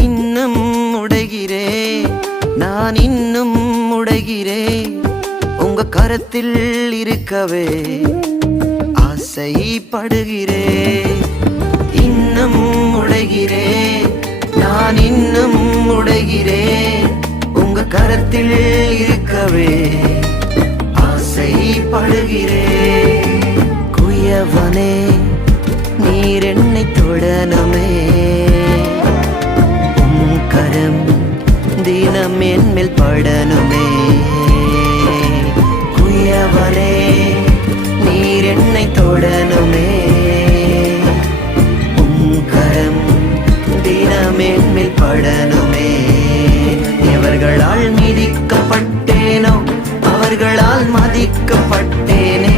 இன்னும் உடைகிறேன், நான் இன்னும் உடைகிறேன். உங்க கரத்தில் இருக்கவே ஆசைப்படுகிறேன். இன்னும் உடைகிறேன், நான் இன்னும் உடைகிறேன். உங்க கரத்தில் இருக்கவே ஆசைப்படுகிறேன். குயவனே நீர் என்னை தொடணுமே, உம் கரம் தினம் என்மேல் படணுமே. குயவனே நீர் என்னை தொடணுமே, உம் கரம் தினம் என்மேல் படணுமே. எவர்களால் மிதிக்கப்பட்டேனோ அவர்களால் மதிக்கப்பட்டேனே,